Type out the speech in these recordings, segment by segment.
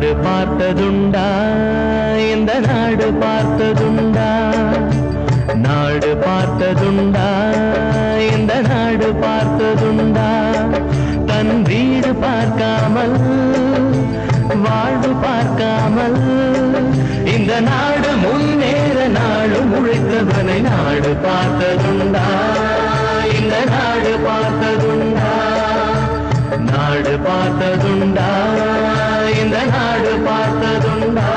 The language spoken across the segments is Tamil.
நாடு பார்த்ததுண்டா இந்த நாடு பார்த்ததுண்டா நாடு பார்த்ததுண்டா இந்த நாடு பார்த்ததுண்டா தன் வீடு பார்க்காமல் வாழ்வு பார்க்காமல் இந்த நாடு முன்னேற நாடு உழைத்தவனை நாடு பார்த்ததுண்டா இந்த நாடு பார்த்ததுண்டா நாடு பார்த்ததுண்டா இந்த நாடு பார்த்ததுண்டா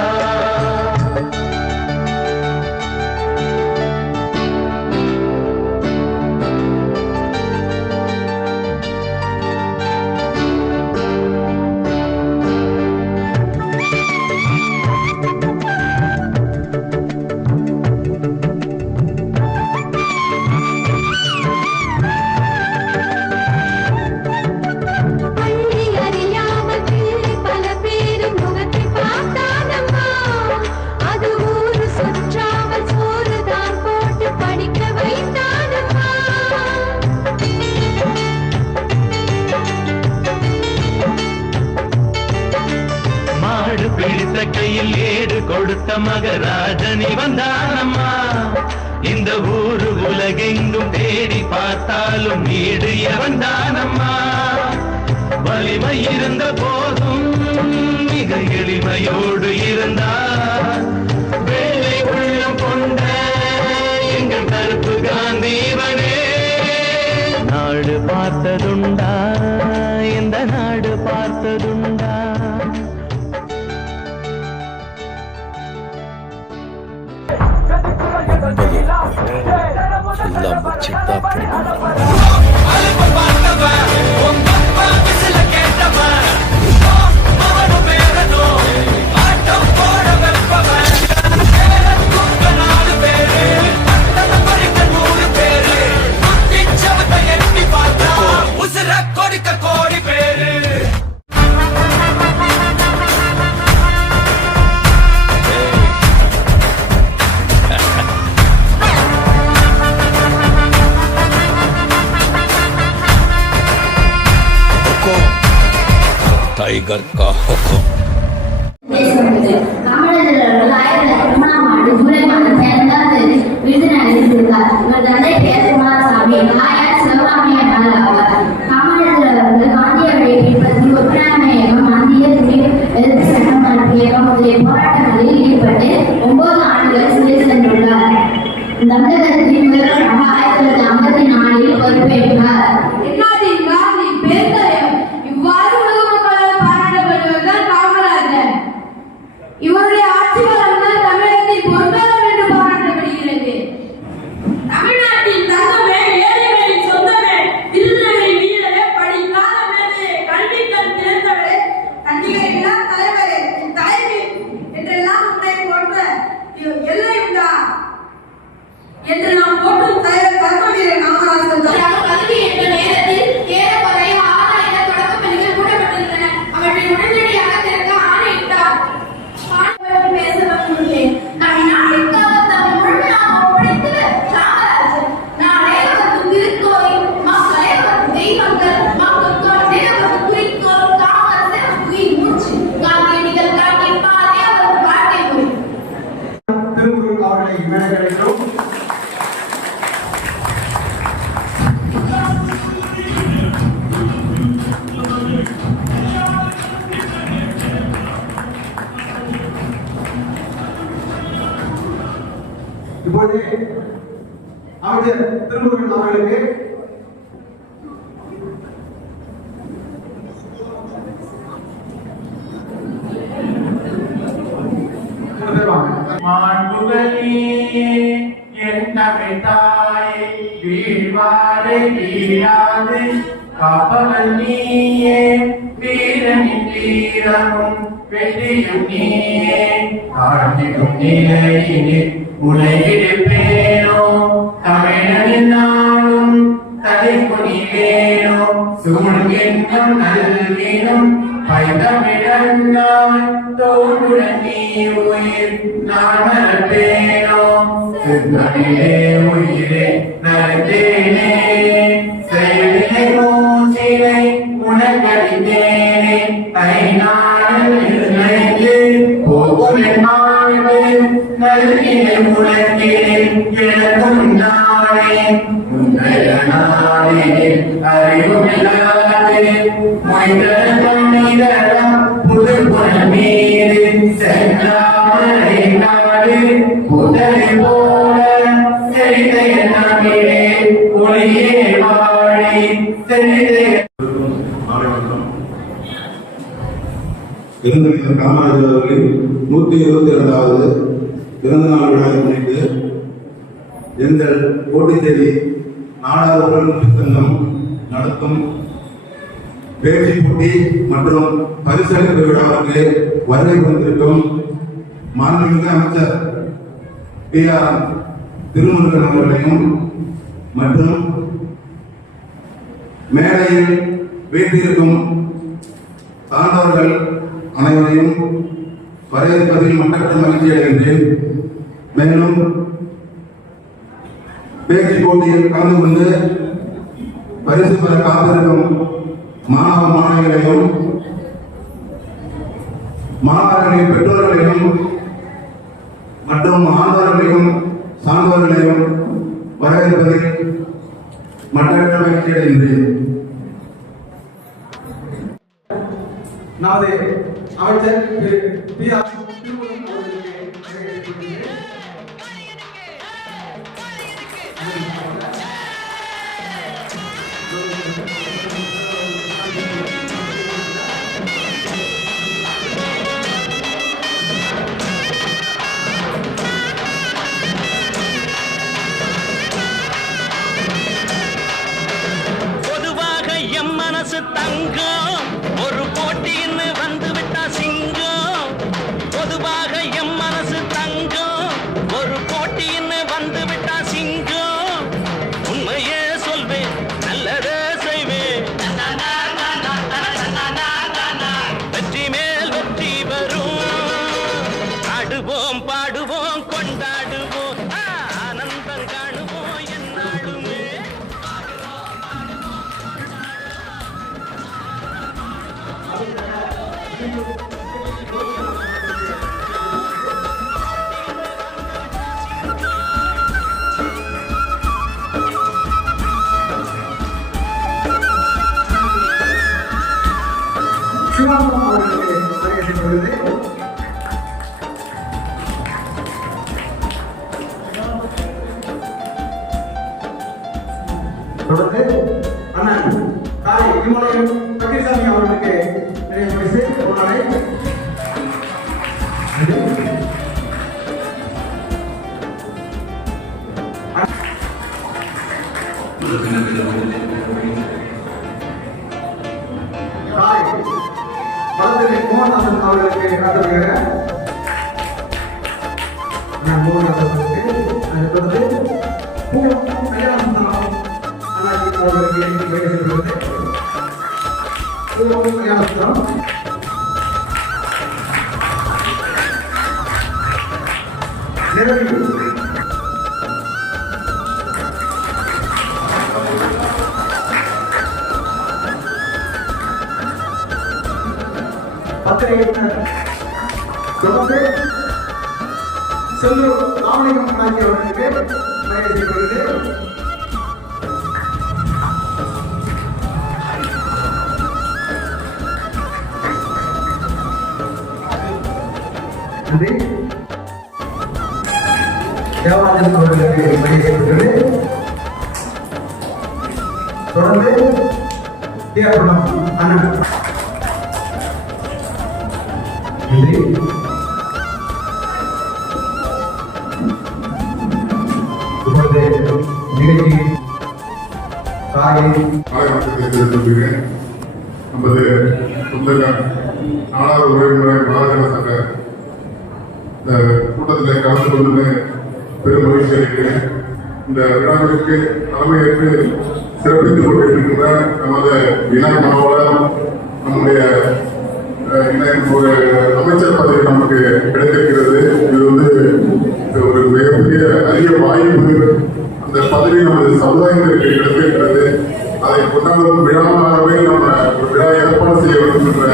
கையில் ஏடு கொடுத்த மகராஜனி வந்தானம்மா இந்த ஊரு உலகெங்கும் தேடி பார்த்தாலும் நீடு எவன்தானம்மா வலிமை இருந்த போதும் மிக எளிமையோடு இருந்தார் வேலை உள்ளம் கொண்ட எங்கள் கருப்பு காந்தீவனே நாடு பார்த்ததுண்டா இந்த நாடு பார்த்ததுண்டா எல்லாம் வச்சுட்டா टाइगर का हुक्म போராட்டங்களில் ஈடுபட்டு 9 ஆண்டுகள் சிறை சென்றுள்ளார். தமிழகத்தின் முதல்வராக 1954 பொறுப்பேற்றார். இவருடைய ஆட்சி காலம் தான் தமிழகத்தில் பொற்காலம் என்று பாராட்டப்படுகிறது. தமிழ்நாட்டின் தங்கமே, ஏழைகளின் சொந்தமே, திருநகை வீரரே, படிக்காத மேலே, கல்விக்கண் திறந்தவரே, கண்டிகையில்லா தலைவரே, என் தலைவி என்றெல்லாம் உன்னை போன்ற எல்லை உண்டா என்று நாம் போற்றும் தலைவர் கர்மவீரர் காமராஜர் தான். கல்வி என்ற நேரத்தில் ஏறக்குறைய 6000 தொடக்க பள்ளிகள் மூடப்பட்டிருந்தன. அவற்றை உடனடியாக திறக்க ஆணையிட்டார். இப்போது அமைச்சர் திருமுருகன் அவர்களுக்கு என் தமிழ் தாயை வீழ்வாரை வீழாது காப்பவன் நீயே வீரனின் வீரமும் வெற்றியும் நீயே காட்டிடும் நிலையினில் உலகிருப்பேனோ தமிழனின் நாளும் தலைக்குனிவேனோ சூழ்கின்றும் நல்கினும் பைதமிழந்தாய் தோன்றுடன் நீ உயிர் நான் மறப்பேனோ சிந்தனையே உயிரே நரத்தேனே செயலிலே மூச்சிலை உனக்கடித்தேனே ஐநாடு நல்கிய முழங்கினேன் எனக்கும் நானே நானே அறிவுமில்லாதே மொய்தரம் நிறம் புது புறமீது செல்லாமலை நாடு புதரை போல செறிதைய தமிழே ஒளியே வாழி செறிதைய பெருந்தலைவர் காமராஜர் அவர்களின் 122வது பிறந்த நாள் விழாவை முன்னிட்டு எங்கள் கோட்டிச்சேரி நாடாளுமன்ற சங்கம் நடத்தும் பேச்சு போட்டி மற்றும் பரிசளிப்பு விழாவிற்கு வருகை வந்திருக்கும் மாண்புமிகு அமைச்சர் PR திருமுருகன் அவர்களையும் மற்றும் மேடையில் வீட்டிற்கும் சார்ந்தவர்கள் அனைவரையும் வரவேற்பதில் மட்டற்ற மகிழ்ச்சி அடைகின்றேன். மேலும் பேச்சு போட்டியில் கலந்து கொண்டு பரிசு பெற காத்திருக்கும் மாணவ மாணவிகளையும் மாணவர்களின் பெற்றோர்களையும் மற்றும் ஆண்டவர்களையும் சார்ந்தவர்களையும் வரவேற்பதில் மட்டற்ற மகிழ்ச்சி அடைகின்றேன். நமது அமைச்சர் திரு PR திருமுருகன் அவர்களுக்கு வரவேற்கிறேன். பொதுவாக எம் மனசு தங்கம் ஒரு போட்டின்னு வந்து விட்டா சிங்கம். பொதுவாக எம் மனசு தங்கம் ஒரு போட்டின்னு வந்து விட்டா சிங்கம். உண்மையே சொல்வேன் நல்லதே செய்வேன். வெற்றி மேல் வெற்றி வரும். ஆடுவோம் பாடுவோம் கொண்டாடுவோம் ஆனந்தம் காணுவோம் என்னாலுமே. சிவானந்தம் அவர்களுக்கு வரவேற்கப்படுகிறது. தொடர்ந்து அண்ணன் காலை இமலயம் பக்கீர்சாமி அவர்களுக்கு நிறைய பரிசு பொன்னாடை. காலை வளர்ந்து மோகன்தாசன் அவர்களுக்கு காத்திருக்கிறார். மோகன்தாசன் அவர்களுக்கு அதை தொடர்ந்து பூலம் கல்யாணம் அண்ணாஜி அவர்களுக்கு வரவேற்கப்படுகிறது. பூலம் கல்யாணம் நிறைவு பத்திரிகையினர் தொடர்ந்து செல்லூர் ராமலிங்கம் அண்ணாச்சி அவர்களுக்கு வரவேற்கப்படுகிறது. தேவானந்தன் அவர்களுக்கு வரவேற்கப்படுகிறது. தொடர்ந்து தேவபுரம் அண்ணன் நிகழ்ச்சி தாயை நமது புத்தக நாலாவது உரைமுறை மகாஜன சங்க இந்த கூட்டத்தில் கலந்து கொண்டு பெரும் மகிழ்ச்சி அளிக்கிறேன். இந்த விழாவிற்கு தலைமையேற்று சிறப்பித்துக் கொண்டிருக்கின்ற நமது இணை மாவட்டம் நம்முடைய ஒரு அமைச்சர் பதவி நமக்கு கிடைத்திருக்கிறது. இது ஒரு மிகப்பெரிய அரிய வாய்ப்பு. அந்த பதவி நமது சமுதாயத்திற்கு கிடைத்திருக்கிறது. அதை கொண்டாடும் விழாவாகவே நம்ம ஒரு விழா ஏற்பாடு செய்ய வேண்டும் என்ற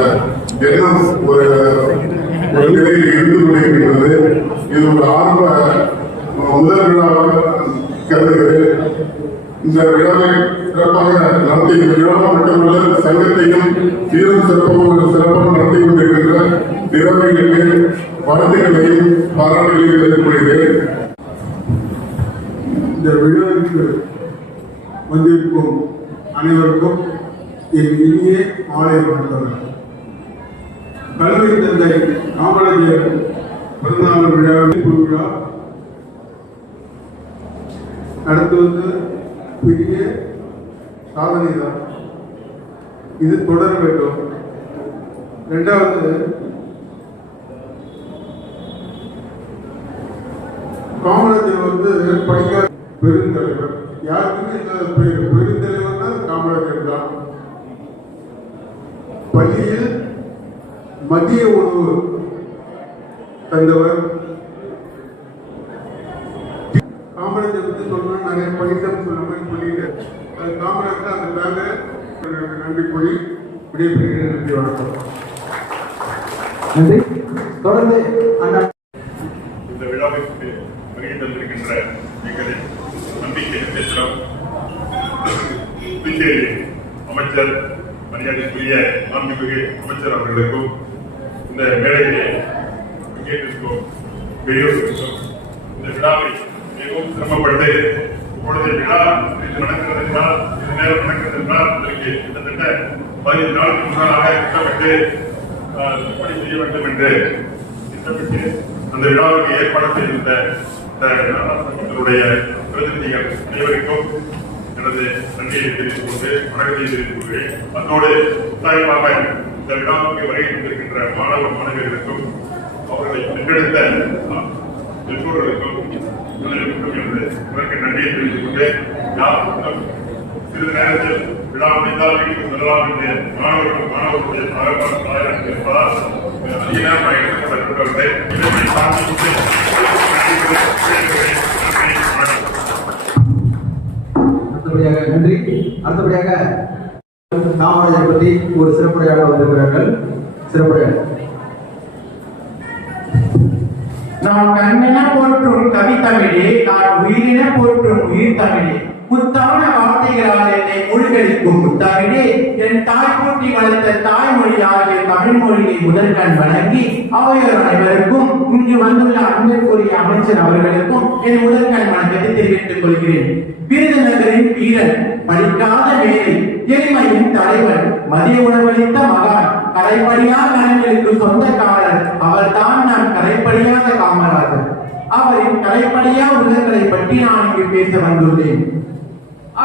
எண்ணம் ஒரு நிலையில் இருந்து கொண்டிருக்கிறது. இது ஒரு ஆரம்ப முதல் விழாவாக கருதுகிறேன். இந்த விழாவை சிறப்பாக நடத்தி இந்த விழா மட்டுமல்ல சங்கத்தையும் சீரும் சிறப்பாக நடத்தி கொண்டிருக்கின்ற நிறுவனங்களுக்கு வாழ்த்துக்களையும் பாராட்டுகளையும் தெரிவித்துக் இந்த விழாவிற்கு வந்திருக்கும் அனைவருக்கும் என் இனிய மாலை வணக்கம். கல்வி தந்தை காமராஜர் பிறந்தநாள் விழா நடத்துவது பெரிய சாதனை தான். இது தொடர வேண்டும். இரண்டாவது, காமராஜர் படிக்காத பெருந்தலைவர். யாருக்குமே இந்த பெருந்தலைவர் தான் காமராஜர் தான். பள்ளியில் மதிய உணவு தந்தவர். காமராஜர் பற்றி சொல்லணும், நிறைய படித்தம் சொல்லுவேன் சொல்லிட்டு காமராஜர் அதுக்காக நன்றி கூறி விடைபெறுகிறேன். நன்றி, வணக்கம். நன்றி. தொடர்ந்து இந்த விழாவிற்கு வருகை தந்திருக்கின்ற எங்களின் நம்பிக்கை நட்சத்திரம் புதுச்சேரி அமைச்சர் மரியாதைக்குரிய மாண்புமிகு அமைச்சர் அவர்களுக்கும் இந்த மேடையிலே பங்கேற்றிருக்கும் பெரியோர்களுக்கும் இந்த விழாவை மிகவும் சிரமப்பட்டு இப்பொழுது விழா இது நடக்கிறது என்றால் இது நேரம் நடக்கிறது என்றால் இதற்கு கிட்டத்தட்ட 15 நாளுக்கு முன்னாக திட்டமிட்டு எப்படி செய்ய வேண்டும் என்று திட்டமிட்டு அந்த விழாவுக்கு ஏற்பாடு செய்திருந்த சங்கத்தினுடைய பிரதிநிதிகள் அனைவருக்கும் எனது நன்றியை தெரிவித்துக் கொண்டு வணக்கத்தை தெரிவித்துக் கொள்கிறேன். அதோடு உத்தாயமாக இந்த விழாவுக்கு வருகை கொண்டிருக்கின்ற மாணவ மாணவியர்களுக்கும் அவர்களை பெற்றெடுத்த பெற்றோர்களுக்கும் இதற்கு நன்றியை தெரிவித்துக் கொண்டு யாருக்கும் சிறிது நேரத்தில் விழா முடிந்தால் வீட்டுக்கு செல்லலாம் என்று மாணவர்களுடைய தாயார் இருப்பதால் அதிக நேரம் எடுக்கப்படவில்லை. நன்றி. அடுத்தபடியாக காமராஜர் பற்றி ஒரு சிறப்புரையாட வந்திருக்கிறார்கள். சிறப்புரையாட நான் கண்ணென போற்றும் கவித்தமிழே, நான் உயிரின போற்றும் உயிர் தமிழே, முத்தான வார்த்தைகளால் என்னை மூழ்கடிக்கும் முத்தமிழே, என் தாய் போற்றி வளர்த்த தாய்மொழியாகிய தமிழ் மொழியை முதற்கண் வணங்கி அவையோர் அனைவருக்கும் இங்கு வந்துள்ள அன்பிற்குரிய அமைச்சர் அவர்களுக்கும் என் முதற்கண் வணக்கத்தை தெரிவித்துக் கொள்கிறேன். விருதுநகரின் வீரன், படிக்காத வேலை, எளிமையின் தலைவர், மதிய உணவளித்த மகான், கரைப்படியா கணங்களுக்கு சொந்தக்காரர், அவர் தான் நான் கரைப்படியாத காமராஜர். அவரின் கரைப்படியா உள்ளங்களை பற்றி நான் இங்கு பேச வந்துள்ளேன்.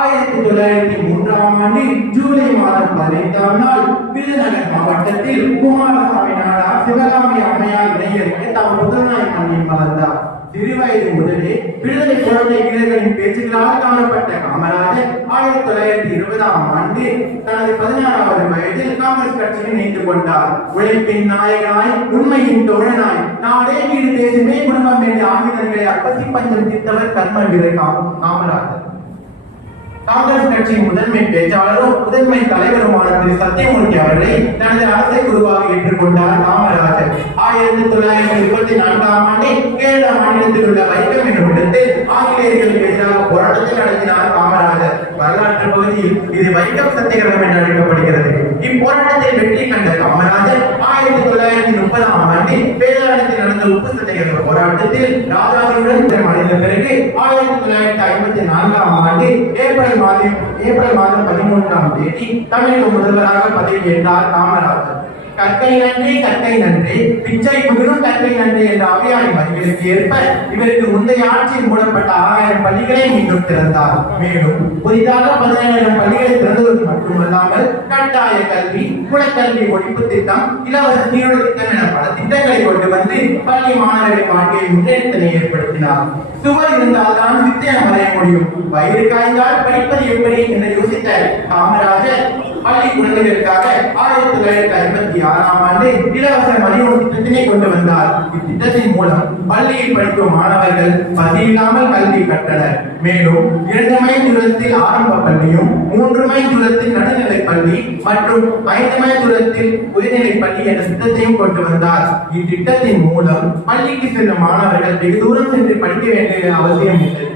1903 ஜூலை மாதம் 15ஆம் நாள் விருதுநகர் மாவட்டத்தில் குமாரசாமி நாடார் சிவகாமி அம்மையார் இளைஞருக்கு தம் முதல்நாய் மண்ணில் மலர்ந்தார். சிறுவயது முதலே விடுதலை குழந்தை வீரர்களின் பேச்சுகளால் காணப்பட்ட காமராஜர் 1920ஆம் ஆண்டு தனது 16வது வயதில் காங்கிரஸ் கட்சியில் இணைந்து கொண்டார். உழைப்பின் நாயகனாய், உண்மையின் தோழனாய், நாடே வீடு தேசமே குடும்பம் என்ற ஆயுதங்களை அப்பசி பஞ்சம் திட்டவர் கர்ம வீரர் காமராஜர். காங்கிரஸ் கட்சியின் முதன்மை பேச்சாளரும் முதன்மை தலைவருமான திரு சத்தியமூர்த்தி அவர்களை தனது அரசை குருவாக ஏற்றுக்கொண்டார் காமராஜர். 1934ஆம் ஆண்டு கேரள மாநிலத்தில் உள்ள வைக்கம் என்னும் இடத்தில் ஆங்கிலேயர்களுக்கு எதிராக போராட்டத்தை நடத்தினார் காமராஜர். வரலாற்று பகுதியில் இது வைக்கம் சத்தியகிரகம் என்று அழைக்கப்படுகிறது. இப்போராட்டத்தில் வெற்றி கண்ட காமராஜர் 1930ஆம் ஆண்டில் வேதாளத்தில் நடந்த உப்பு சத்தியகிரக போராட்டத்தில் ராஜாஜியுடன் அடைந்த பிறகு 1954ஆம் ஆண்டு ஏப்ரல் மாதம் 13ஆம் தேதி தமிழக முதல்வராக பதவியேற்றார் காமராஜர். கற்கை நன்றி பிச்சை புகழும் கற்கை நன்றி என்ற அவையாரின் வரிகளுக்கு ஏற்ப இவருக்கு முந்தைய ஆட்சியில் மூடப்பட்ட 6000 பள்ளிகளை மீண்டும் திறந்தார். மேலும் புதிதாக 17000 பள்ளிகளை திறந்ததற்கு மட்டுமல்லாமல் கட்டாய கல்வி, குலக்கல்வி ஒழிப்பு திட்டம், இலவச சீருடை திட்டம் என பல திட்டங்களை கொண்டு வந்து பள்ளி மாணவர்களின் வாழ்க்கையை முன்னேற்றத்தை ஏற்படுத்தினார். சுவர் இருந்தால் தான் சித்திரம் வரைய முடியும், வயிறு காய்ந்தால் படிப்பது எப்படி என்று யோசித்த காமராஜர் பள்ளி குழந்தைகளுக்காக 1956ஆம் ஆண்டு இலவச மதிய திட்டத்தினை கொண்டு வந்தார். இத்திட்டத்தின் மூலம் பள்ளியில் படிக்கும் மாணவர்கள் பசியில்லாமல் கல்வி கற்றனர். மேலும் 2 மைல் தூரத்தில் ஆரம்ப பள்ளியும் 3 மைல் தூரத்தில் நடுநிலை பள்ளி மற்றும் 5 மைல் தூரத்தில் உயர்நிலை பள்ளி என்ற திட்டத்தையும் கொண்டு வந்தார். இத்திட்டத்தின் மூலம் பள்ளிக்கு செல்லும் மாணவர்கள் வெகு தூரம் சென்று படிக்க வேண்டிய அவசியம் இல்லை.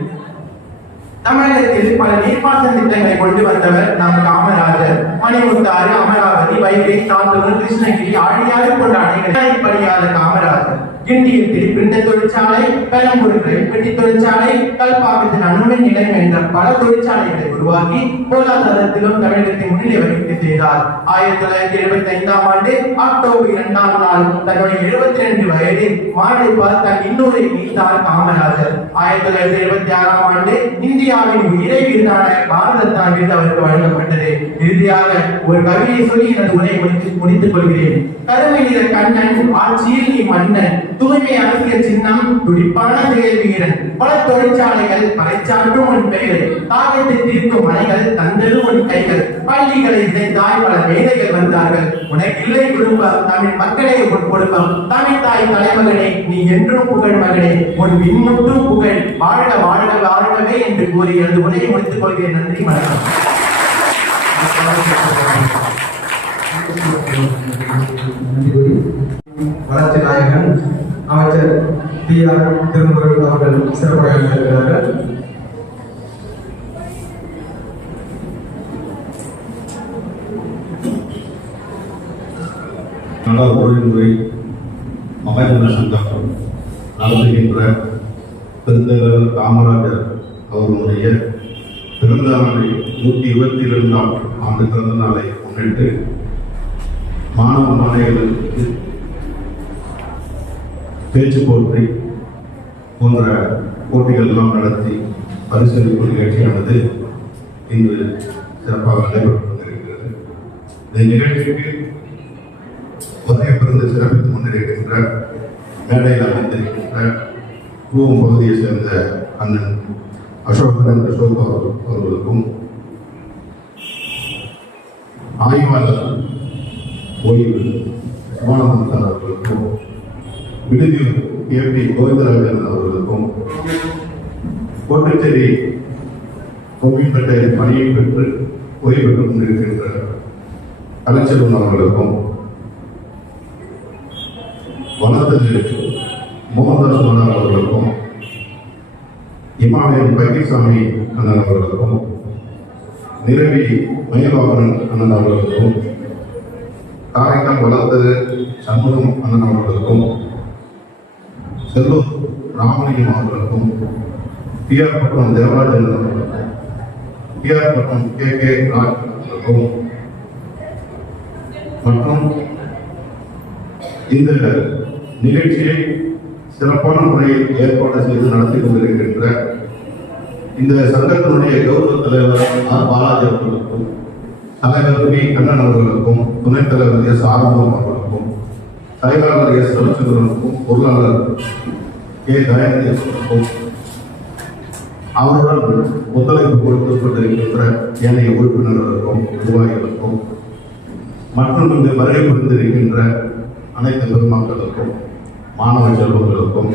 தமிழகத்தில் பல நீர்ப்பாசன திட்டங்களை கொண்டு வந்தவர் நம் காமராஜர். மணிமுத்தாறு, அமராவதி, வைகை, சாத்தூர், கிருஷ்ணகிரி, ஆழியாறு போன்ற அணைகளை படியாத காமராஜர் கிண்டியில் பிரிண்ட தொழிற்சாலை, பெரம்பூரில் பெட்டி தொழிற்சாலை, கல்பாக்கத்தின் அணுமின் நிலையம் என்ற பல தொழிற்சாலைகளை உருவாக்கி பொருளாதாரத்திலும் தமிழகத்தை முன்னிலை வகிக்க செய்தார். 1975ஆம் ஆண்டு அக்டோபர் 2ஆம் நாள் தன்னுடைய 72 வயதில் மாரடைப்பால் தன் இன்னொரு நீத்தார் காமராஜர். 1976ஆம் ஆண்டு இந்தியாவின் உயிரை விருதான பாரத ரத்னா விருது அவருக்கு வழங்கப்பட்டது. இறுதியாக ஒரு கவிதையை சொல்லி எனது உரையை முடித்துக் கொள்கிறேன். கருமை நிற கண்ணன், ஆட்சியில் நீ மன்னன், தூய்மை அரசியல் சின்னம், துடிப்பான செயல் வீரன், பல தொழிற்சாலைகள் பறைச்சாற்றும் உன் பெயர், தாகத்தை தீர்க்கும் மனைகள் தந்தரும் உன் கைகள், பள்ளிகளை இணைத்தாய் பல மேதைகள் வந்தார்கள், உனக்கில்லை குடும்பம், தமிழ் மக்களை உன் கொடுப்பம், தமிழ் தாய் தலைமகனே நீ என்றும் புகழ் மகனே, உன் விண்முட்டும் புகழ் வாழ்க வாழ்க வாழ்கவே என்று கூறி எனது உரையை முடித்துக் கொள்கிறேன். நன்றி, வணக்கம். வளர்ச்சி நாயகன் அமைச்சர் PR திருமுருகன் அவர்கள் சிறப்பாக இருக்கிறார்கள். நல்ல ஒழுங்குமுறை மகாஜன சங்கம் நடத்துகின்ற பெருந்தலைவர் காமராஜர் அவர்களுடைய பிறந்த நாளை 122ஆம் ஆண்டு பிறந்த நாளை முன்னிட்டு மாணவ மாணவிகளுக்கு பேச்சு போட்டி போன்ற போட்டிகள் எல்லாம் நடத்தி பரிசளிப்பு நிகழ்ச்சியானது இன்று சிறப்பாக நடைபெற்றுக் கொண்டிருக்கிறது. இந்த நிகழ்ச்சிக்கு ஒரே பிறந்து சிறப்பித்துக் கொண்டிருக்கின்ற மேடையில் அமைந்திருக்கின்ற கூவம் பகுதியை சேர்ந்த அண்ணன் அசோகன் அவர்களுக்கும் ஆய்வாளர் ஓய்வு சிவானந்தன் அவர்களுக்கும் விடுதி KP கோவிந்தராஜன் அவர்களுக்கும் கோட்டச்சேரி கோவில்பேட்டை பணியை பெற்று ஓய்வு பெற்றுக் கொண்டிருக்கின்ற கலைச்செல்வன் அவர்களுக்கும் வனத்திரு மோகன்தாஸ் மன்னர் அவர்களுக்கும் இமாலயன் பைக்கிசாமி அண்ணன் அவர்களுக்கும் நிரவி மயில்வாகனன் அண்ணன் அவர்களுக்கும் காரைக்கால் வளர்த்தரு சண்முகம் அண்ணன் அவர்களுக்கும் செல்லூர் ராமலிங்கம் அவர்களுக்கும் PR பட்டம் தேவராஜன் அவர்களுக்கும் PR பட்டம் KK ராஜ் அவர்களுக்கும் மற்றும் இந்த நிகழ்ச்சியை சிறப்பான முறையில் ஏற்பாடு செய்து நடத்தி கொண்டிருக்கின்ற இந்த சங்கத்தினுடைய கௌரவ தலைவர் ஆர் பாலாஜி அவர்களுக்கும் தலைவர் V கண்ணன் அவர்களுக்கும் துணைத் தலைவர் S ஆரம்பம் அவர்களுக்கும் செயலாளர் S ரவிச்சந்திரனுக்கும் பொருளாளர் K தயாநிதிக்கும் அவருடன் ஒத்துழைப்பு கொடுத்துக் கொண்டிருக்கின்ற ஏனைய உறுப்பினர்களுக்கும் நிர்வாகிகளுக்கும் மற்றும் இங்கு வருகை புரிந்திருக்கின்ற அனைத்து பெருமக்களுக்கும் மாணவ செல்வங்களுக்கும்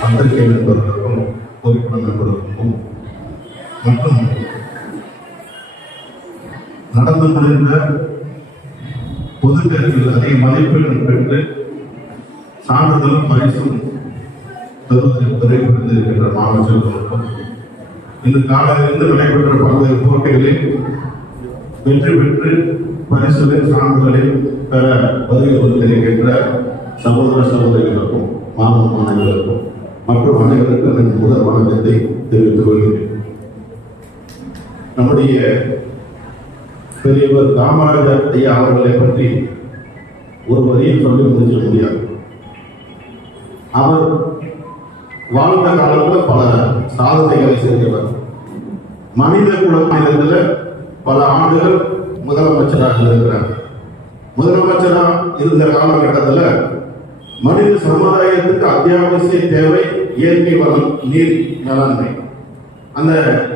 பத்திரிகை நண்பர்களுக்கும் பொறுப்பினர் நண்பர்களுக்கும் மற்றும் நடந்து முடிந்த பொதுத்தேர்வில் அதிக மதிப்பெண் பெற்று சான்றிதழும் பரிசும் தருவதற்கு வருகை புரிந்திருக்கின்ற மாணவ செல்வங்களுக்கும் இந்த காலையிலிருந்து நடைபெற்ற பல்வேறு போட்டிகளில் வெற்றி பெற்று பரிசுகளை சான்றிதழை பெற வருகை புரிந்திருக்கின்ற சகோதர சகோதரிகளுக்கும் மாணவ மாணவிகளுக்கும் மற்றும் அனைவருக்கும் என் முதல் வணக்கத்தை தெரிவித்துக் கொள்கிறேன். நம்முடைய பெரியவர் காமராஜர் ஐயா அவர்களை பற்றி ஒரு வரியில் சொல்லி முடிக்க முடியாது. அவர் வாழ்ந்த காலத்தில் பல சாதனைகளை செய்தவர். மனித குலத்தில் பல ஆண்டுகள் முதலமைச்சராக இருக்கிறார். முதலமைச்சராக இருந்த காலகட்டத்தில் மனித சமுதாயத்துக்கு அத்தியாவசிய தேவை இயற்கை வளம் நீர் மேலாண்மை. அந்த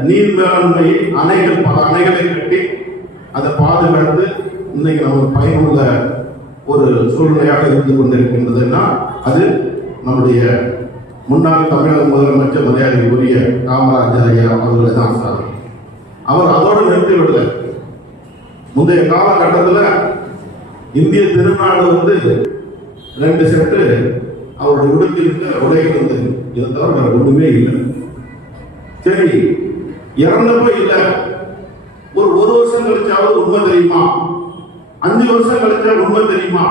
நீர் மேலாண்மை அணைகள் பல அணைகளை கட்டி அதை பாதுகாத்து இன்னைக்கு நமக்கு பயனுள்ள ஒரு சூழ்நிலையாக இருந்து கொண்டிருக்கின்றதுன்னா அது நம்முடைய முன்னாள் தமிழக முதலமைச்சர் மரியாதைக்குரிய காமராஜர் ஐயா அவர்களை தான் சார். அவர் அதோடு நிறுத்திவிடல. முந்தைய காலகட்டத்தில் இந்திய திருநாடு 2 செட்டு அவருடைய உடுப்பிற்கு உடைகள் இருந்தது. இதை தவிர வேற ஒண்ணுமே இல்லை. சரி, இறந்தப்போ இல்லை, ஒரு வருஷம் கழிச்சாவது உண்மை தெரியுமா, 5 வருஷம் கழிச்சா உண்மை தெரியுமா,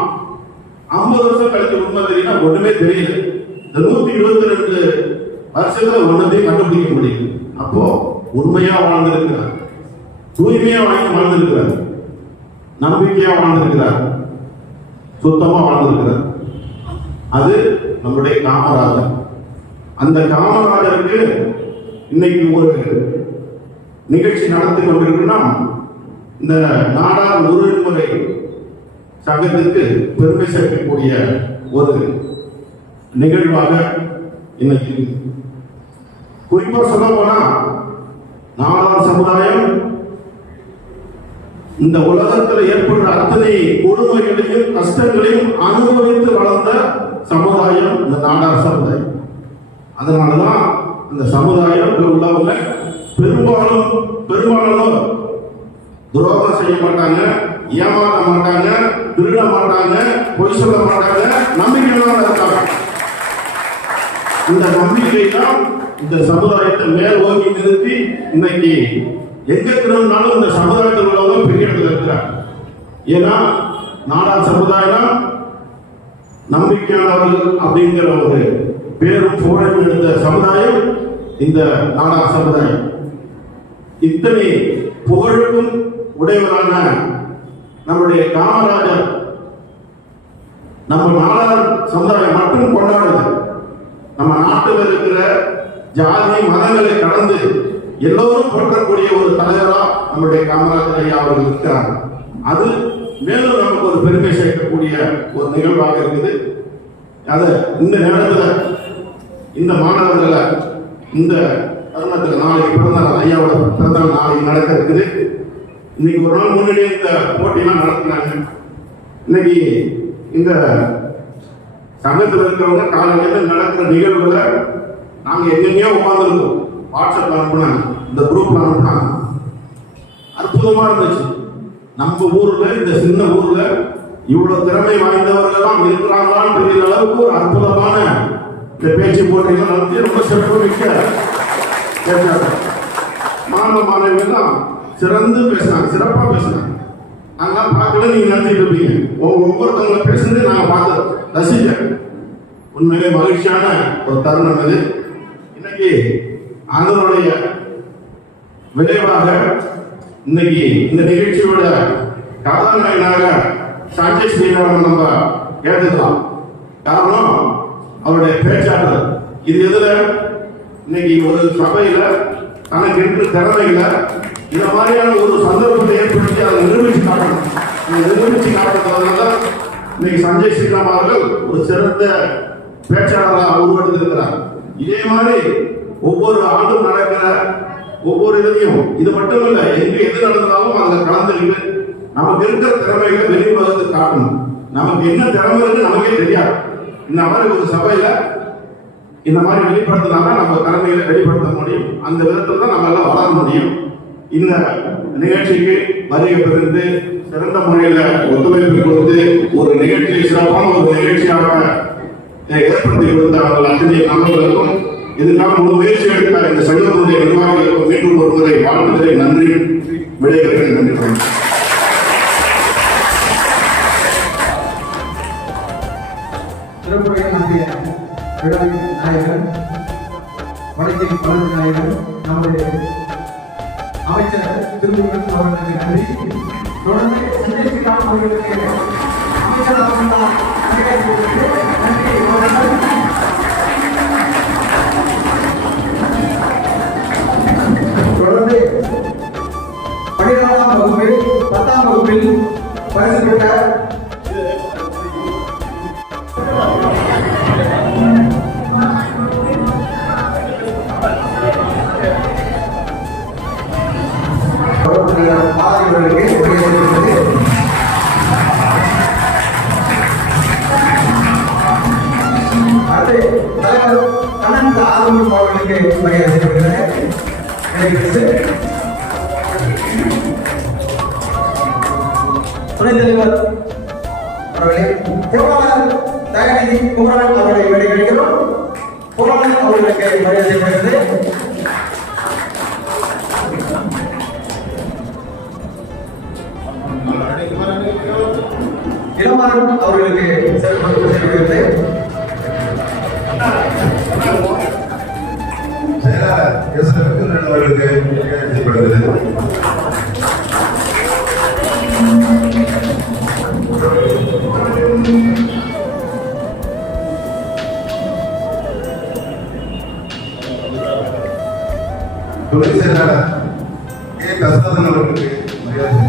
50 வருஷம் கழிச்ச உண்மை தெரியுமா, ஒண்ணுமே தெரியல. இந்த 122 வருஷத்துல ஒன்னத்தையும் கண்டுபிடிக்க முடியும். அப்போ உண்மையா வாழ்ந்திருக்கிறார், தூய்மையா வாழ்ந்திருக்கிறார், நம்பிக்கையா வாழ்ந்திருக்கிறார், சுத்தமா வாழ்ந்திருக்கிறார். அது நம்முடைய காமராஜர். அந்த காமராஜருக்கு இன்னைக்கு ஒரு நிகழ்ச்சி நடத்தி கொண்டிருக்குன்னா இந்த நாடார் உறவுமுறை சங்கத்திற்கு பெருமை சேர்க்கக்கூடிய ஒரு நிகழ்வாக இன்னைக்கு. குறிப்பா சொல்ல போனா நாடார் சமுதாயம் இந்த உலகத்தில் ஏற்படுற அத்தனை கொடுமைகளையும் கஷ்டங்களையும் அனுபவித்து வளர்ந்த சமுதாயம் இந்த நாடார் சமுதாயம். அதனாலதான் இந்த சமுதாயம் உள்ளவங்க பெரும்பாலும் துரோகம் செய்ய மாட்டாங்க, ஏமாற மாட்டாங்க, திருட மாட்டாங்க, பொய் சொல்ல மாட்டாங்க, நம்பிக்கையோட இருக்காங்க. இந்த நம்பிக்கை தான் இந்த சமுதாயத்தை மேல் ஓங்கி நிறுத்தி இன்னைக்கு எங்க திரும்பினாலும் இந்த சமுதாயத்தில் உள்ளவங்க பெரிய இடத்துல இருக்கிறார். ஏன்னா நாடார் சமுதாயம் நம்பிக்கையானவர்கள் அப்படிங்கிற ஒரு பேரும் புகழும் எடுத்த சமுதாயம் இந்த நாடார் சமுதாயம். இத்தனை புகழுக்கும் உடையவரான நம்முடைய காமராஜர் நம்ம நாடார் சமுதாயம் மட்டும் கொண்டாடுது. நம்ம நாட்டில் இருக்கிற ஜாதி மதங்களை கடந்து எல்லோரும் போற்றக்கூடிய ஒரு தலைவரா நம்முடைய காமராஜர் ஐயா அவர்கள் இருக்கிறார். அது மேலும் நமக்கு ஒரு பெருமை சேர்க்கக்கூடிய ஒரு நிகழ்வாக இருக்குது. அது இந்த நேரத்தில் இந்த மாணவர்களை இந்த தருணத்தில் நாளைக்கு பிறந்தநாள் ஐயாவோட பிறந்தநாள் நாளைக்கு நடக்க இருக்குது. இன்னைக்கு ஒரு நாள் முன்னாடி இந்த போட்டியெல்லாம் நடத்தினாங்க. இன்னைக்கு இந்த சங்கத்தில் இருக்கிறவங்க காலையில் நடக்கிற நிகழ்வுகளை நாங்கள் எங்கெங்கேயோ உட்காந்துருக்கோம். வாட்ஸ்அப்ல அனுப்புனாங்க, இந்த குரூப்ல அனுப்புனாங்க. அற்புதமா இருந்துச்சு. நம்ம ஊர்ல இந்த சின்ன ஊர்ல இவ்வளவு திறமை வாய்ந்தவர்கள் இருக்கிறாங்களான்னு தெரியல அளவுக்கு ஒரு அற்புதமான இந்த பேச்சு போட்டிகள் நடத்தி ரொம்ப சிறப்பு மிக்க மாணவ மாணவிகள் தான் சிறந்து பேசினாங்க, சிறப்பா பேசினாங்க. நாங்களாம் பார்க்கல, நீங்க நினைச்சிட்டு இருப்பீங்க. ஒவ்வொருத்தவங்களை பேசுறது நாங்க பார்த்து ரசிச்சேன். உண்மையிலே மகிழ்ச்சியான ஒரு தருணம் இது. இன்னைக்கு அதனுடைய விளைவாக இன்னைக்கு இந்த நிகழ்ச்சியோட கதாநாயகனாக சஞ்சய் ஸ்ரீராமன் நம்ம எடுத்துக்கலாம். காரணம் அவருடைய பேச்சாற்றல். இது எதுல இன்னைக்கு ஒரு சபையில தனக்கு இருக்கிற திறமைகளை இந்த மாதிரியான ஒரு சந்தர்ப்பத்தை ஏற்படுத்தி அதை நிரூபிச்சு காட்டணும். நிரூபிச்சு காட்டுறதுனால இன்னைக்கு சஞ்சய் ஸ்ரீராம் அவர்கள் ஒரு சிறந்த பேச்சாளராக உருவெடுத்திருக்கிறார். இதே மாதிரி ஒவ்வொரு ஆண்டும் நடக்கிற ஒவ்வொரு இதுலையும் இது மட்டும் இல்ல, எங்க எது நடந்தாலும் அதுல கலந்துக்கிட்டு நமக்கு இருக்கிற திறமைகளை வெளிவகுத்து காட்டணும். நமக்கு என்ன திறமை இருக்கு நமக்கே தெரியாது. இந்த மாதிரி ஒரு சபையில இந்த மாதிரி வெளிப்படுத்தினால நம்ம திறமைகளை வெளிப்படுத்த முடியும். அந்த விதத்தில் தான் நம்ம எல்லாம் வளர முடியும். இந்த நிகழ்ச்சிக்கு வருகை பெறுந்து சிறந்த முறையில ஒத்துழைப்பு கொடுத்து ஒரு நிகழ்ச்சியை சிறப்பான ஒரு நிகழ்ச்சியாக ஏற்படுத்தி கொடுத்தார்கள் அத்தனை நண்பர்களுக்கும் இதுக்காக முழு முயற்சி எடுத்த இந்த சங்கத்தினுடைய நிர்வாகிகளுக்கும் மீண்டும் ஒரு முறை வாழ்த்துக்களை நன்றி விடைபெறுகிறேன். நன்றி. சிறப்புரை நன்றிய விழாவின் நாயகர் வடக்கை வளர்ச்சி நாயகர் நம்முடைய அமைச்சர் திருமுருகன் அவர்களுக்கு நன்றி. தொடர்ந்து சஞ்சய் ஸ்ரீராம் அவர்களுக்கு அமைச்சர் அவர்களால் நன்றி. தொடர்ந்து 12ஆம் வகுப்பில் 10ஆம் வகுப்பில் பரிசு பெற்ற மாணவர்களுக்கு தலைவர் கண்ணன் ஆதரவு அவர்களுக்கு மரியாதை செய்யப்படுகிறது. துணைத் தலைவர் அவர்களே பொருளாளர் தயாநிதி குமரன் அவர்களை வேண்டிக்கிறோம். பொருளாளர் அவர்களுக்கு மரியாதை செய்யப்படுகிறது. இளமாறன் அவர்களுக்கு செய்யப்படுகிறது. செயலாளர் எஸ். ரவிச்சந்திரன் அவர்களுக்கு செய்யப்படுகிறது. துணை செயலாளர் கே. தசரதன் அவர்களுக்கு மரியாதை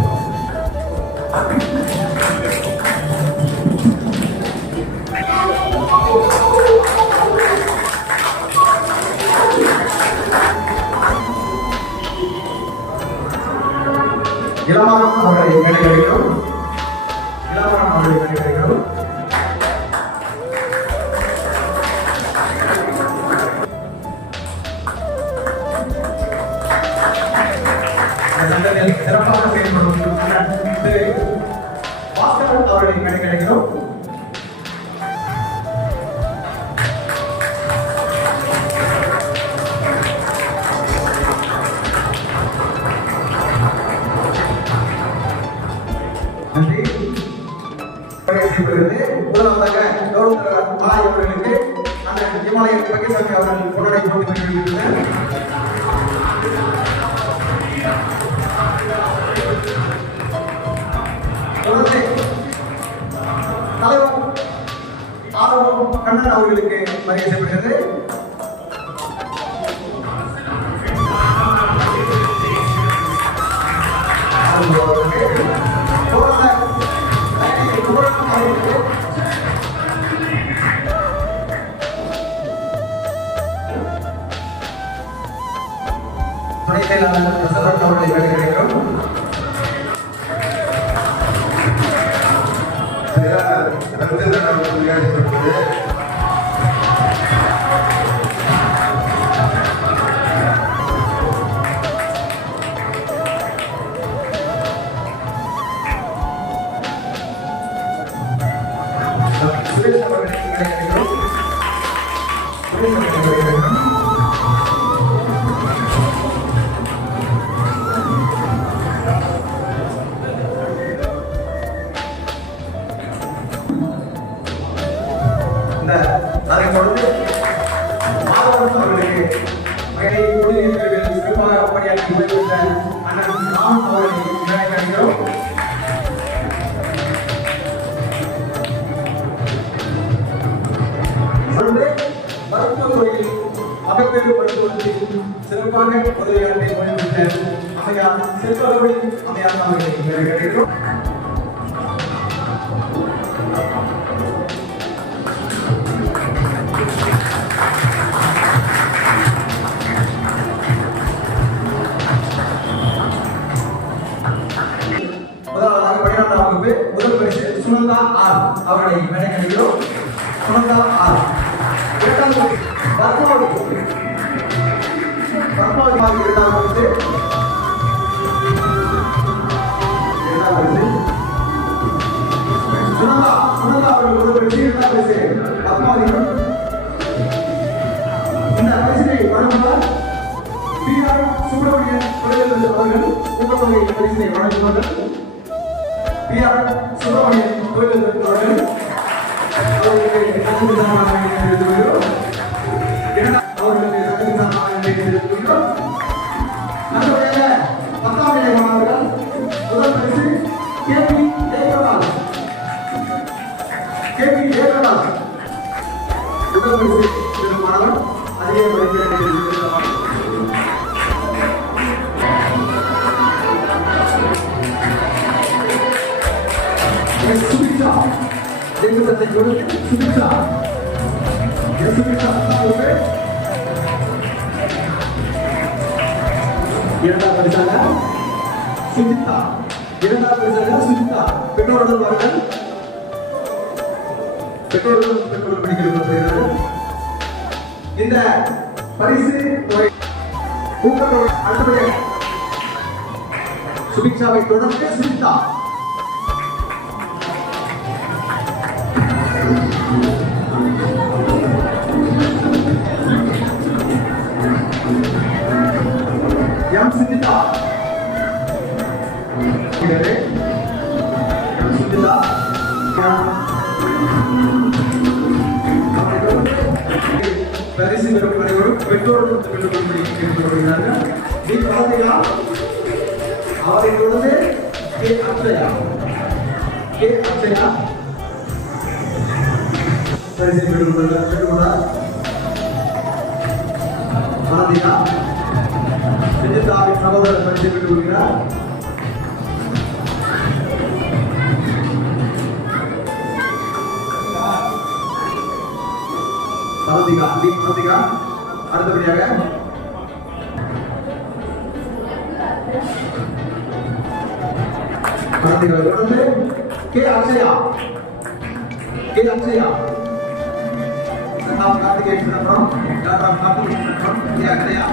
இளமாறன் அவர்களை வேண்டிக்கிறோம். இளமாறன் அவர்களை வேண்டிக்கிறோம். சிறப்பாக செயல்படும் திரு பாஸ்கரன் அவர்களை வேண்டிக்கிறோம். நன்றி. முதலாவதாக கௌரவ மாலை அவர்களுக்கு அந்த இமாலயன் பக்கிசாமி அவர்கள் கொண்டாடி போட்டு வருகின்றனர். தலைவர் ஆதரவு கண்ணன் அவர்களுக்கு மரியாதை செய்யப்படுகிறது. துணை செயலாளர் பிரசவன் அவர்களை வேண்டுகிறோம். செயலாளர் ரவிச்சந்திரன் அவர்களுக்கு செய்யப்படுகிறது. சுரேஷ் அவர்களை வேண்டுகிறோம். சுரேஷ் அவர்களை வேண்டுகிறோம். அதைத் தொடர்ந்து மாதவன் அவர்களுக்கு மகளை குடிநீர் பிரிவில் சிறப்பாக பணியாற்றி வருகின்ற அண்ணன் ராமன் அவர்களை வேண்டுகிறோம். தொடர்ந்து மருத்துவத்துறையில் மகப்பேறு மருத்துவத்தில் சிறப்பாக உதவியாளரை பணிபுரிந்த அம்மையார் செல்வகவழி அம்மையார் அவர்களை வேண்டுகிறோம். முதலாவதாக 12ஆம் வகுப்பு முதல் பரிசு சுனந்தா ஆர் அவர்களை வேண்டுகிறோம். சுனந்தா ஆர். இரண்டாம் பரிசு பத்மாவதி இரண்டாம் பரிசு. இரண்டாம் பரிசு சுனந்தா அவர்கள் முதல் பரிசு. இரண்டாம் பரிசு பத்மாவதி. இந்த பரிசினை வழங்குவார் பி.ஆர். சுப்பிரமணியன் அவர்கள் ஊக்கத்தொகை பரிசினை வழங்குவார்கள். பி.ஆர். சுப்பிரமணியன் அவர்கள் அவர்களுக்கு தகுதி சாமான்களை தெரிவித்துள்ளோம். அவர்களுக்கு தகுதி சாமான்களை தெரிவித்துள்ளோம். நம்முடைய 10ஆம் நிலை மாணவர்கள் முதல் பரிசு கே.பி. ஜெயபிரகாஷ். கே.பி. ஜெயபிரகாஷ் முதல் பரிசு மாணவர் அதிக மதிப்பெண்களை சுபிக்ஷா ஜெயபிரகாஷை கொடுத்து சுபிக்ஷா இரண்டாம் பரிசாக சுஜிதா. இரண்டாம் பரிசாக சுஜிதா. பெற்றோருடன் வாருங்கள். பெற்றோருடன் படிக்கிறது. இந்த பரிசு ஊக்கத்தொகை அடுத்தபடியாக சுபிக்ஷாவை தொடர்ந்து சுனிதா. எம் சுனிதா சுனிதா பரிசு பெறும் அனைவரும் பெற்றோர்கள் பெற்றுக்கொள்ளும்படி கேட்டுக்கொள்கிறார்கள். நீ பார்த்தீங்களா அவரை தொடர்ந்து கே அக்ஷயா பரிசு பெற்றுக்கொண்டார். பாரதியா விஜிதாவின் சகோதரர் பரிசு பெற்றுக் கொள்கிறார். பாரதிகா அடுத்தபடியாக தொடர்ந்து கே அக்ஷயா கார்த்திகேயன் கே அக்ஷயா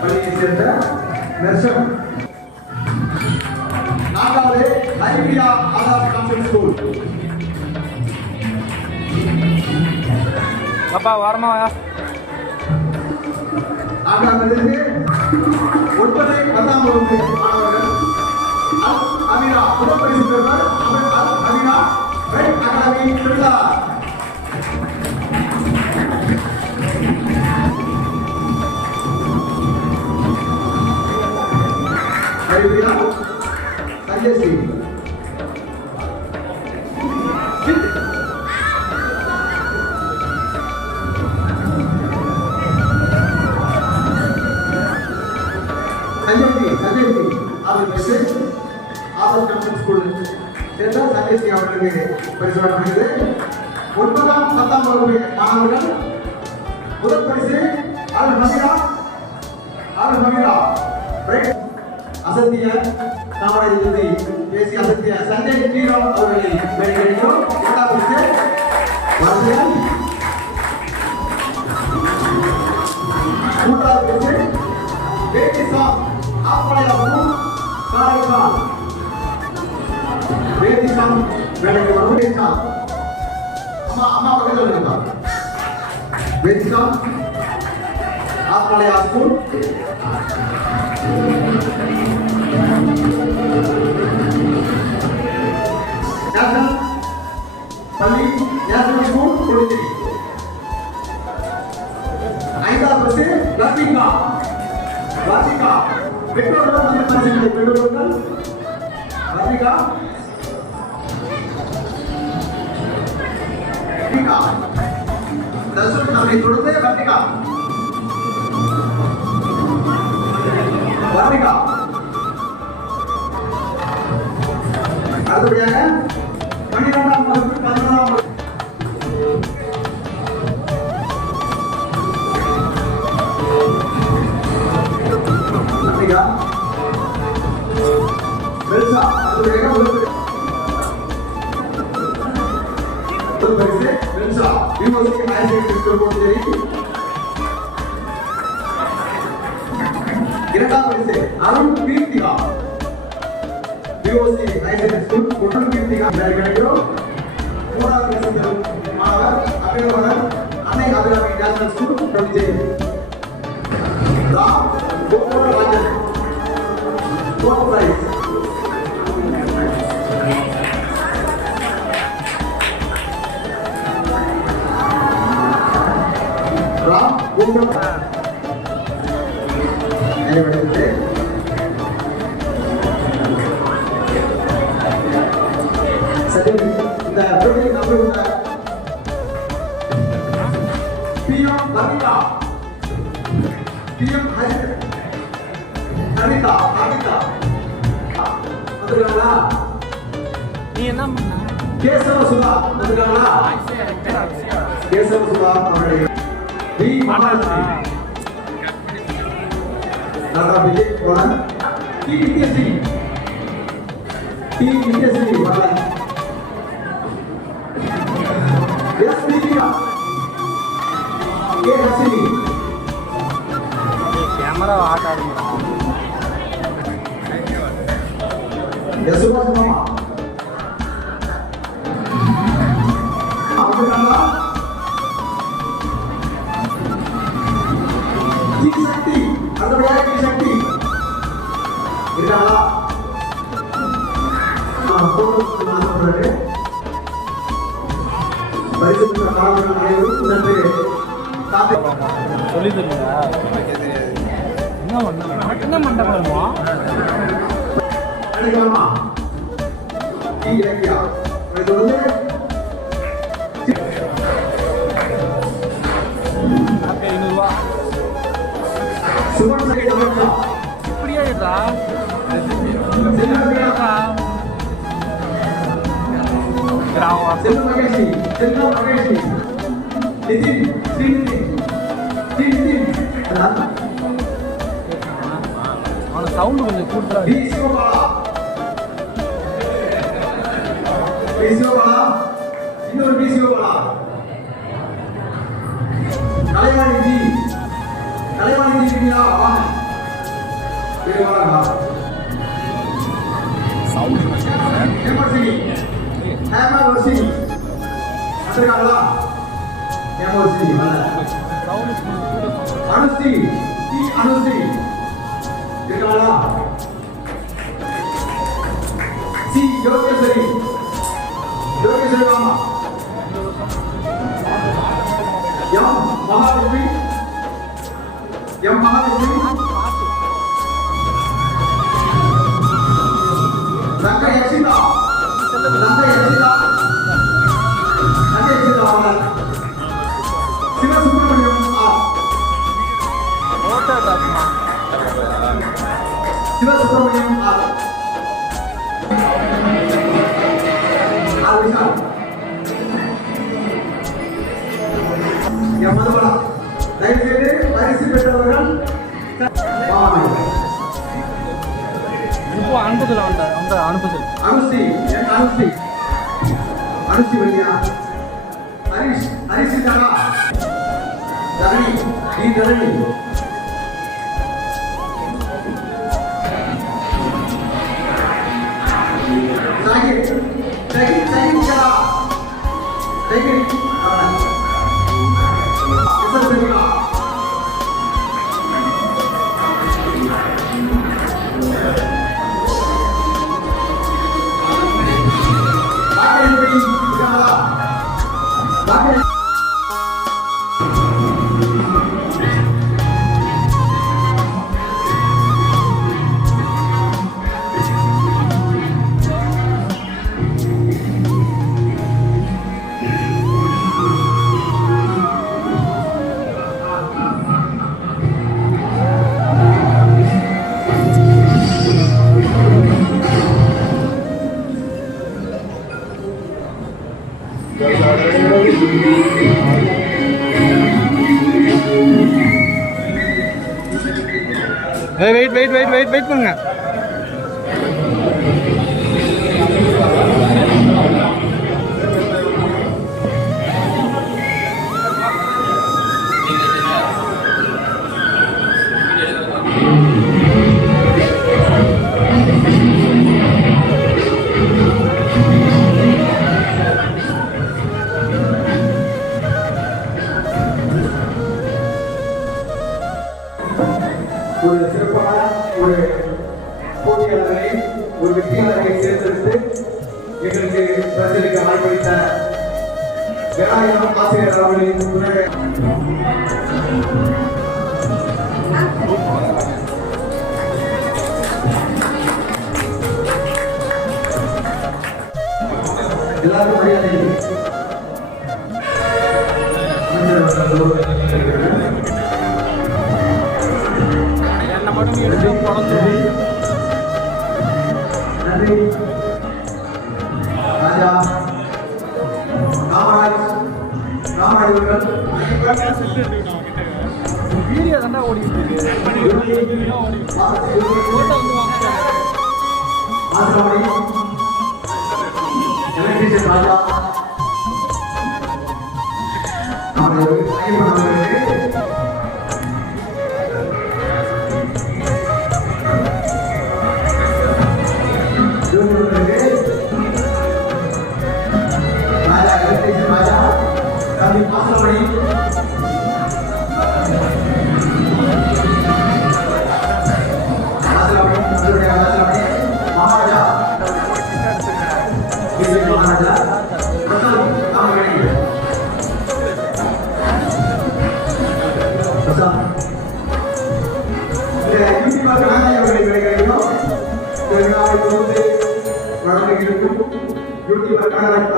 பள்ளியை சேர்ந்த நர்சம். நான்காவது ஐபியா ஆதார் கான்வென்ட் ஸ்கூல். பாப்பா வாரமா நான்காவது 9 10ஆம் வகுப்பு மாணவர்கள் அமீரா முதல் பரிசு பெறுவர். அமீரா ரெட் அகாடமி திருவிழா. संजय सिंह स्कूल संजय सिंह परिसर 9ஆம் 10ஆம் வகுப்பு மாணவர்கள் முதல் பரிசு அல் ஹமீரா அசத்திய தாமரை பேசிய அசத்திய சஞ்சய் ஹீரோ அவர்களை வேண்டுகிறோம். இரண்டாவது வர்தன். மூன்றாவது வேதிசா ஆப்பளையாவும் காரைக்கால். வேதிசா வேண்டுகிறோம். அம்மா பக்கத்தில் இருக்கா வேதிசா ஆப்பளையா ஸ்கூல். பள்ளி நேஷனல் ஸ்கூல் கொடிச்சேரி. 5ஆவது பரிசு வர்த்திகா பெற்றோர்கள் வந்து பரிசுகளை பெற்றோர்கள் வர்த்திகா தர்ஷன் நம்மை தொடர்ந்து வர்த்திகா அடுத்தபடியாக 12ஆம் வகுப்பு 11ஆம் வகுப்பு பெல்சா அடுத்தபடியாக முதல் பரிசு பெல்சா யூனிவர்சிட்டி ஹையர் செகண்டரி ஸ்கூல் போச்சேரி. இரண்டாம் பரிசு Arun Keerthika university higher secondary school Arun Keerthika கிடைக்கிறோம். மூன்றாவது பரிசு மாணவர் Abhinavan Annai Abirami national Vijayan. Ram Gopalarajan. Fourth prize. Ram Gopalarajan. இந்த விருதுக்கு நம்புகிற PM Anita, PM Anita, வந்துருக்காங்களா? நீ என்ன பண்ண? கேசவ சுதா வந்துருக்காங்களா? கேசவ சுதா அவருடைய வி மகாலட்சுமி, டாக்டர் விஜய் கோலன், டி வித்யஸ்ரீ வரல, S Vijaya, K Hasini, camera ஆட் ஆடுங்க. எஸ் சுபாஷ் மாமா வந்துருக்காங்களா? டி சக்தி அடுத்தபடியாக டி சக்தி இருக்காங்களா? போட்டு பரிசு மாணவர்கள் அனைவரும் நன்றி. சொல்லி தருவீங்களா? என்ன பண்ண என்ன மண்டபமா? அடிக்கலாமா? டி இலக்கியா இது வந்து ₹500 சுமன் சகி டொமேட்டோ இப்படியா இருக்கா? செல்வ மகேஷி நிதின் ஸ்ரீநிதின் அவன சவுண்ட் கொஞ்சம் கூட்டுறா. வி சிவபாலா இன்னொரு வி சிவபாலா கலைவாணி ஜி இருக்கீங்களா? வாங்க ஹேமவர்ஷினி வந்துருக்காங்களா? ஹேமவர்ஷினி அனுஸ்ரீ இருக்காங்களா? சி யோகேஸ்வரி வாமா. M Mahalakshmi doctor Yakshitha Sivasubramaniam Vishal Madhubala. தயவுசெய்து பரிசு பெற்றவர்கள் அனுப்புதல் அனுப்புதல் அனுஷ்டி வழியா ஹரிஷ் தரணி வெயிட் பண்ணுங்க. ஒரு சிறப்பான ஒரு போட்டியாளரை ஒரு வெற்றியாளரை தேர்ந்தெடுத்து எங்களுக்கு பிரச்சனைக்கு வாய்ப்பளித்த வேளாண் ஆசிரியர் அவர்களின் துணை எல்லாரும் மரியாதை என்ன மட்டும் எடுத்து குழந்தை நன்றி ராஜா ராமராஜ் வீடியோ தாண்டா ஓடிட்டு இருக்கு போட்டோ வந்து வாங்க மாசவாடி எலக்ட்ரிஷியன் ராஜா அவர்கள் ராஜா எலக்ட்ரிஷியன் ராஜா தம்பி மாசவாடி மகாராஜா மகாராஜா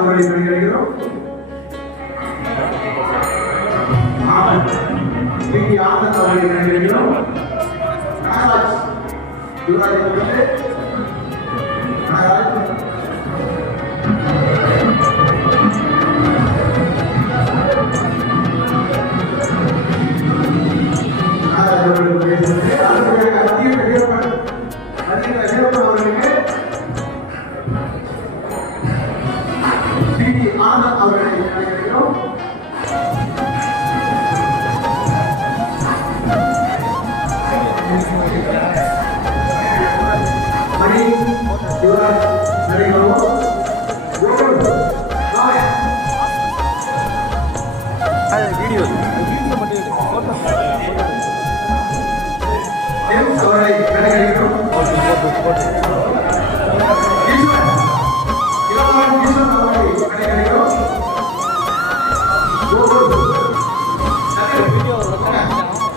அவர்களை வருகிறோம் ஆனந்த் அவர்களை வருகிறோம் நாகராஜ் யுவராஜ் நாகராஜ் வீடியோ மட்டும் போட்டோ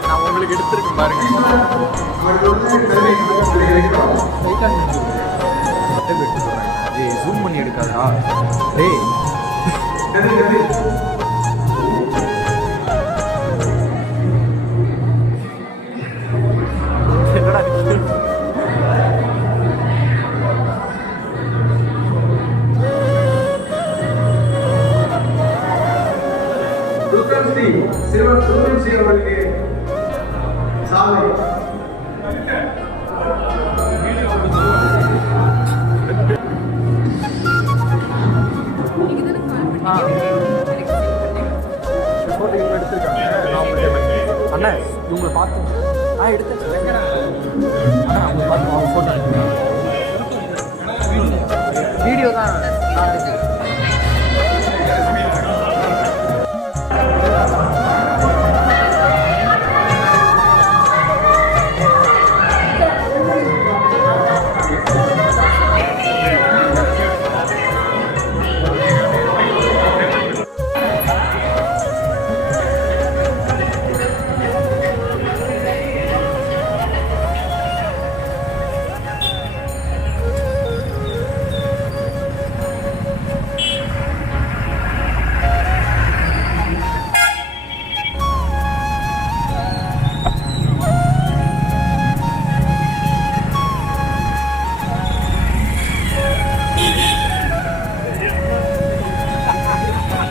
நான் உங்களுக்கு எடுத்திருக்கேன் பாருங்க ஜூம் பண்ணி எடுக்காதா டேய் சிறுவன் சுந்தரம் ஸ்ரீ அவர்களுக்கு சாலை அண்ணா இவங்களை பார்த்து எடுத்தேன் அவங்க பார்த்து அவங்க போட்டோ வீடியோ தான்